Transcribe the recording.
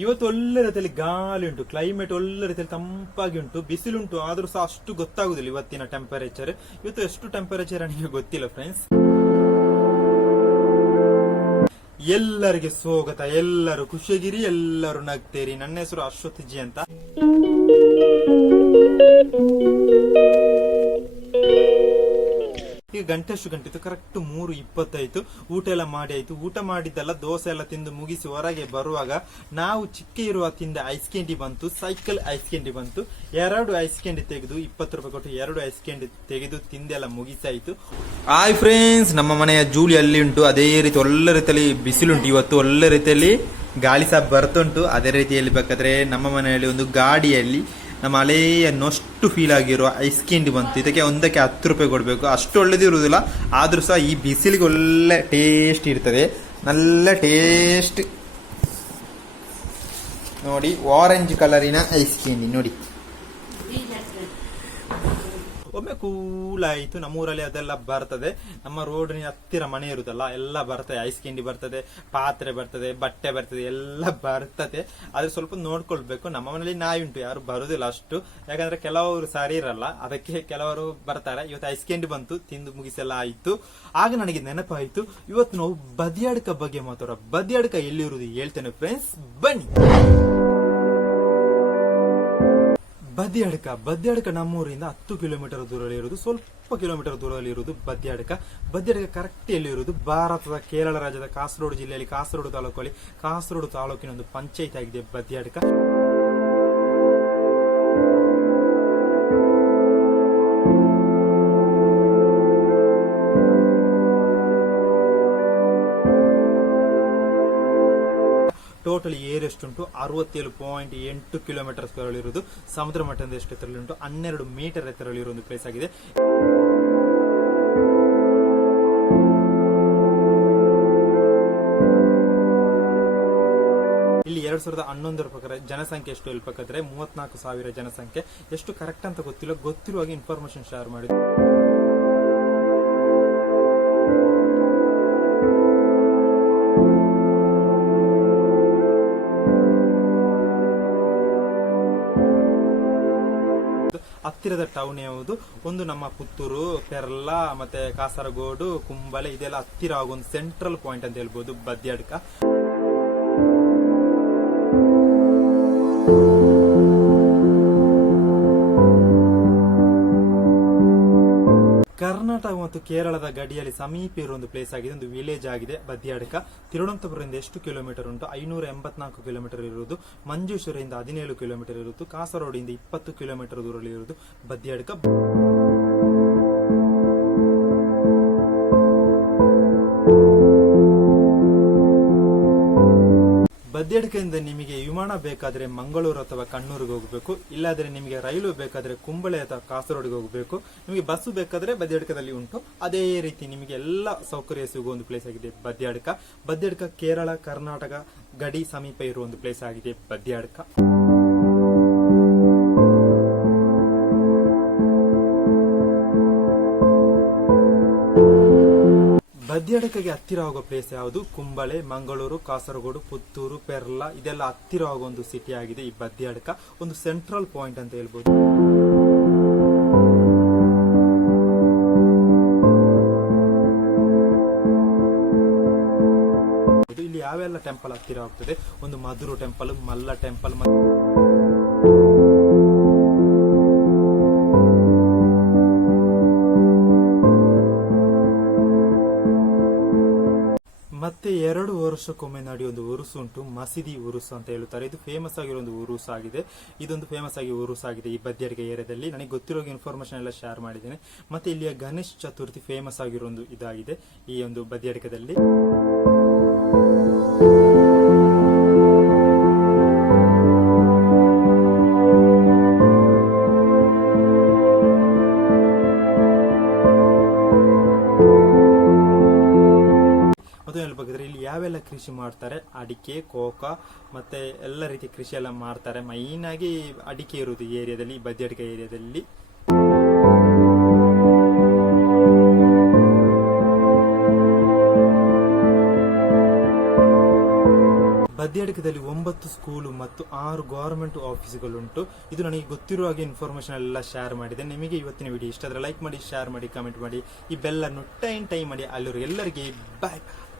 ಇವತ್ತು ಒಳ್ಳೆ ರೀತಿಯಲ್ಲಿ ಗಾಳಿ ಉಂಟು ಕ್ಲೈಮೇಟ್ ಒಳ್ಳೆ ರೀತಿಯಲ್ಲಿ ತಂಪಾಗಿ ಉಂಟು, ಬಿಸಿಲುಂಟು, ಆದ್ರೂ ಸಹ ಅಷ್ಟು ಗೊತ್ತಾಗುದಿಲ್ಲ ಇವತ್ತಿನ ಟೆಂಪರೇಚರ್ ಇವತ್ತು ಎಷ್ಟು ಟೆಂಪರೇಚರ್ ನನಗೆ ಗೊತ್ತಿಲ್ಲ ಫ್ರೆಂಡ್ಸ್ ಎಲ್ಲರಿಗೆ ಸ್ವಾಗತ, ಎಲ್ಲರೂ ಖುಷಿಯಾಗಿರಿ, ಎಲ್ಲರೂ ನಗ್ತೇರಿ ನನ್ನ ಹೆಸರು ಅಶ್ವಥ್ ಜಿ ಅಂತ. ಗಂಟೆ ಅಷ್ಟು ಗಂಟೆ ಕರೆಕ್ಟ್ ಮೂರು ಇಪ್ಪತ್ತಾಯ್ತು ಊಟ ಎಲ್ಲ ಮಾಡಿ ಆಯ್ತು. ಊಟ ಮಾಡಿದ್ದೆಲ್ಲ ದೋಸೆ ಎಲ್ಲ ತಿಂದು ಮುಗಿಸಿ ಹೊರಗೆ ಬರುವಾಗ ನಾವು ಚಿಕ್ಕ ಇರುವ ತಿಂದ ಐಸ್ ಕ್ಯಾಂಡಿ ಬಂತು. ಸೈಕಲ್ ಐಸ್ ಕ್ಯಾಂಡಿ ಬಂತು. ಎರಡು ಐಸ್ ಕ್ಯಾಂಡಿ ತೆಗೆದು ಇಪ್ಪತ್ತು ರೂಪಾಯಿ ಕೊಟ್ಟು ಎರಡು ಐಸ್ ಕ್ಯಾಂಡಿ ತೆಗೆದು ತಿಂದೆಲ್ಲ ಮುಗಿಸಾಯ್ತು ಹಾಯ್ ಫ್ರೆಂಡ್ಸ್ ನಮ್ಮ ಮನೆಯ ಜೂಲಿ ಅಲ್ಲಿ ಉಂಟು. ಅದೇ ರೀತಿ ಒಳ್ಳೆ ರೀತಿಯಲ್ಲಿ ಬಿಸಿಲುಂಟು ಇವತ್ತು ಒಳ್ಳೆ ರೀತಿಯಲ್ಲಿ ಗಾಳಿ ಸಹ ಬರ್ತುಂಟು ಅದೇ ರೀತಿಯಲ್ಲಿ ಬೇಕಾದ್ರೆ ನಮ್ಮ ಮನೆಯಲ್ಲಿ ಒಂದು ಗಾಡಿಯಲ್ಲಿ ನಮ್ಮ ಹಳೆಯ ನೋಷ್ಟು ಫೀಲ್ ಆಗಿರೋ ಐಸ್ ಕ್ಯಾಂಡಿ ಬಂತು. ಇದಕ್ಕೆ ಒಂದಕ್ಕೆ ಹತ್ತು ರೂಪಾಯಿ ಕೊಡಬೇಕು. ಅಷ್ಟು ಒಳ್ಳೇದು ಇರುವುದಿಲ್ಲ. ಆದರೂ ಸಹ ಈ ಬಿಸಿಲಿಗೆ ಒಳ್ಳೆ ಟೇಸ್ಟ್ ಇರ್ತದೆ. ನಲ್ಲ ಟೇಸ್ಟ್ ನೋಡಿ ಆರೆಂಜ್ ಕಲರಿನ ಐಸ್ ಕ್ಯಾಂಡಿ ನೋಡಿ. ಒಮ್ಮೆ ಕೂಲ್ ಆಯ್ತು ನಮ್ಮೂರಲ್ಲಿ ಅದೆಲ್ಲ ಬರ್ತದೆ. ನಮ್ಮ ರೋಡಿನ ಹತ್ತಿರ ಮನೆ ಇರುದಲ್ಲ ಎಲ್ಲ ಬರ್ತದೆ. ಐಸ್ ಕ್ಯಾಂಡಿ ಬರ್ತದೆ, ಪಾತ್ರೆ ಬರ್ತದೆ, ಬಟ್ಟೆ ಬರ್ತದೆ, ಎಲ್ಲ ಬರ್ತದೆ. ಆದ್ರೆ ಸ್ವಲ್ಪ ನೋಡ್ಕೊಳ್ಬೇಕು, ನಮ್ಮ ಮನೇಲಿ ನಾಯಿ ಉಂಟು ಯಾರು ಬರುದಿಲ್ಲ ಅಷ್ಟು. ಯಾಕಂದ್ರೆ ಕೆಲವರು ಸರಿ ಇರಲ್ಲ, ಅದಕ್ಕೆ ಕೆಲವರು ಬರ್ತಾರೆ. ಇವತ್ತು ಐಸ್ ಕ್ಯಾಂಡಿ ಬಂತು, ತಿಂದು ಮುಗಿಸೆಲ್ಲ ಆಯ್ತು. ಆಗ ನನಗೆ ನೆನಪಾಯ್ತು, ಇವತ್ತು ನಾವು ಬದಿಯಾಡ್ಕ ಬಗ್ಗೆ ಮಾತಾಡೋ ಬದಿಯಾಡ್ಕ ಎಲ್ಲಿರುವುದು ಹೇಳ್ತೇನೆ ಫ್ರೆಂಡ್ಸ್ ಬನ್ನಿ. ಬದಿಯಡ್ಕ ಬದಿಯಡ್ಕ ನಮ್ಮೂರಿಂದ ಹತ್ತು ಕಿಲೋಮೀಟರ್ ದೂರದಲ್ಲಿ ಇರುವುದು, ಸ್ವಲ್ಪ ಕಿಲೋಮೀಟರ್ ದೂರದಲ್ಲಿ ಇರುವುದು ಬದಿಯಡ್ಕ. ಬದಿಯಡ್ಕ ಕರೆಕ್ಟ್ ಇರುವುದು ಭಾರತದ ಕೇರಳ ರಾಜ್ಯದ ಕಾಸರಗೋಡು ಜಿಲ್ಲೆಯಲ್ಲಿ, ಕಾಸರಗೋಡು ತಾಲೂಕಲ್ಲಿ, ಕಾಸರಗೋಡು ತಾಲೂಕಿನ ಒಂದು ಪಂಚಾಯತ್ ಆಗಿದೆ ಬದಿಯಡ್ಕ. ಟೋಟಲ್ ಏರ್ ಎಷ್ಟುಂಟು ಅರವತ್ತೇಳು ಪಾಯಿಂಟ್ ಎಂಟು ಕಿಲೋಮೀಟರ್ ಸ್ಕ್ವೇರ್ ಇರುವುದು. ಸಮುದ್ರ ಮಟ್ಟದಿಂದ ಎಷ್ಟು ಎತ್ತರಲ್ಲಿ ಉಂಟು? ಹನ್ನೆರಡು ಮೀಟರ್ ಎತ್ತರಲ್ಲಿ ಇರುವ ಒಂದು ಪ್ಲೇಸ್ ಆಗಿದೆ. ಇಲ್ಲಿ ಎರಡ್ ಸಾವಿರದ ಹನ್ನೊಂದರ ಪ್ರಕಾರ ಜನಸಂಖ್ಯೆ ಎಷ್ಟು ಹೇಳ್ಬೇಕಾದ್ರೆ ಮೂವತ್ನಾಲ್ಕು ಸಾವಿರ ಜನಸಂಖ್ಯೆ. ಎಷ್ಟು ಕರೆಕ್ಟ್ ಅಂತ ಗೊತ್ತಿಲ್ಲ. ಗೊತ್ತಿರುವಾಗ ಇನ್ಫಾರ್ಮೇಶನ್ ಶೇರ್ ಮಾಡಿ. ಹತ್ತಿರದ ಟೌನ್ ಯಾವುದು ಒಂದು ನಮ್ಮ ಪುತ್ತೂರು, ಪೆರ್ಲ, ಮತ್ತೆ ಕಾಸರಗೋಡು ಕುಂಬಳೆ ಇದೆಲ್ಲ ಹತ್ತಿರ ಆಗೋ ಒಂದು ಸೆಂಟ್ರಲ್ ಪಾಯಿಂಟ್ ಅಂತ ಹೇಳ್ಬೋದು ಬದ್ಯಾಡ್ಕ. ಮತ್ತು ಕೇರಳದ ಗಡಿಯಲ್ಲಿ ಸಮೀಪ ಇರುವ ಒಂದು ಪ್ಲೇಸ್ ಆಗಿದೆ. ಒಂದು ವಿಲೇಜ್ ಆಗಿದೆ. ಬದಿಯಾಡಕ. ತಿರುವನಂತಪುರದಿಂದ ಎಷ್ಟು ಕಿಲೋಮೀಟರ್ ಉಂಟು? ಐನೂರ ಎಂಬತ್ನಾಲ್ಕು ಕಿಲೋಮೀಟರ್ ಇರುವುದು. ಮಂಜೇಶ್ವರದಿಂದ ಹದಿನೇಳು ಕಿಲೋಮೀಟರ್ ಇರುವುದು. ಕಾಸರೋಡಿಂದ ಇಪ್ಪತ್ತು ಕಿಲೋಮೀಟರ್ ದೂರದಲ್ಲಿ ಇರುವುದು ಬದಿಯಾಡಕ. ಬದಿಯಡ್ಕೆಯಿಂದ ನಿಮಗೆ ವಿಮಾನ ಬೇಕಾದರೆ ಮಂಗಳೂರು ಅಥವಾ ಕಣ್ಣೂರಿಗೆ ಹೋಗಬೇಕು, ಇಲ್ಲಾದರೆ ನಿಮಗೆ ರೈಲು ಬೇಕಾದರೆ ಕುಂಬಳೆ ಅಥವಾ ಕಾಸರೋಡಿಗೆ ಹೋಗಬೇಕು, ನಿಮಗೆ ಬಸ್ಸು ಬೇಕಾದರೆ ಬದಿಯಡ್ಕದಲ್ಲಿ ಉಂಟು. ಅದೇ ರೀತಿ ನಿಮಗೆ ಎಲ್ಲ ಸೌಕರ್ಯ ಸಿಗುವ ಒಂದು ಪ್ಲೇಸ್ ಆಗಿದೆ ಬದ್ಯಾಡ್ಕ. ಬದ್ಯಾಡ್ಕ ಕೇರಳ, ಕರ್ನಾಟಕ ಗಡಿ ಸಮೀಪ ಇರುವ ಒಂದು ಪ್ಲೇಸ್ ಆಗಿದೆ ಬದಿಯಡ್ಕ. ಬದಿಯಡಕೆಗೆ ಹತ್ತಿರ ಆಗೋ ಪ್ಲೇಸ್ ಯಾವುದು? ಕುಂಬಳೆ, ಮಂಗಳೂರು, ಕಾಸರಗೋಡು, ಪುತ್ತೂರು, ಪೆರ್ಲ, ಇದೆಲ್ಲ ಹತ್ತಿರ ಆಗೋ ಒಂದು ಸಿಟಿ ಆಗಿದೆ ಈ ಬದ್ಯಾಡಕ ಒಂದು ಸೆಂಟ್ರಲ್ ಪಾಯಿಂಟ್ ಅಂತ ಹೇಳ್ಬೋದು. ಇಲ್ಲಿ ಯಾವೆಲ್ಲ ಟೆಂಪಲ್ ಹತ್ತಿರ ಆಗ್ತದೆ? ಒಂದು ಮಧುರು ಟೆಂಪಲ್ ಮಲ್ಲ ಟೆಂಪಲ್ ಮತ್ತೆ ಎರಡು ವರ್ಷಕ್ಕೊಮ್ಮೆ ನಡೆಯುವ ಒಂದು ಉರುಸು ಉಂಟು, ಮಸೀದಿ ಉರುಸು ಅಂತ ಹೇಳುತ್ತಾರೆ. ಇದು ಫೇಮಸ್ ಆಗಿರೋ ಒಂದು ಉರುಸು ಆಗಿದೆ. ಇದೊಂದು ಫೇಮಸ್ ಆಗಿ ಉರುಸು ಆಗಿದೆ ಈ ಬದ್ಯರಿಗೆ ಏರಿಯಾದಲ್ಲಿ. ನನಗೆ ಗೊತ್ತಿರೋ ಇನ್ಫಾರ್ಮೇಶನ್ ಎಲ್ಲ ಶೇರ್ ಮಾಡಿದ್ದೇನೆ. ಮತ್ತೆ ಇಲ್ಲಿಯ ಗಣೇಶ್ ಚತುರ್ಥಿ ಫೇಮಸ್ ಆಗಿರೋ ಒಂದು ಇದಾಗಿದೆ ಈ ಒಂದು ಬದಿಯಡಿಕದಲ್ಲಿ ಯಾವೆಲ್ಲ ಕೃಷಿ ಮಾಡ್ತಾರೆ? ಅಡಿಕೆ, ಕೋಕ ಮತ್ತೆ ಎಲ್ಲ ರೀತಿಯ ಕೃಷಿ ಎಲ್ಲ ಮಾಡ್ತಾರೆ. ಮೈನ್ ಆಗಿ ಅಡಿಕೆ ಇರುವುದು ಏರಿಯಾದಲ್ಲಿ ಬದ್ಯಡ್ಕ ಬದಿ ಅಡಿಕೆ ಏರಿಯಾದಲ್ಲಿ. ಗದ್ಯಾಡಕದಲ್ಲಿ ಒಂಬತ್ತು ಸ್ಕೂಲು ಮತ್ತು ಆರು ಗವರ್ಮೆಂಟ್ ಆಫೀಸ್ಗಳುಂಟು ಇದು ನನಗೆ ಗೊತ್ತಿರುವ ಹಾಗೆ ಇನ್ಫಾರ್ಮೇಶನ್ ಎಲ್ಲ ಶೇರ್ ಮಾಡಿದೆ. ನಿಮಗೆ ಇವತ್ತಿನ ವಿಡಿಯೋ ಇಷ್ಟ ಆದರೆ ಲೈಕ್ ಮಾಡಿ ಶೇರ್ ಮಾಡಿ ಕಮೆಂಟ್ ಮಾಡಿ. ಈ ಬೆಲ್ಲನ್ನು ಟೈಮ್ ಟೈಮ್ ಮಾಡಿ. ಅಲ್ಲಿರೋ ಎಲ್ಲರಿಗೆ ಬಾಯ್ ಬಾಯ್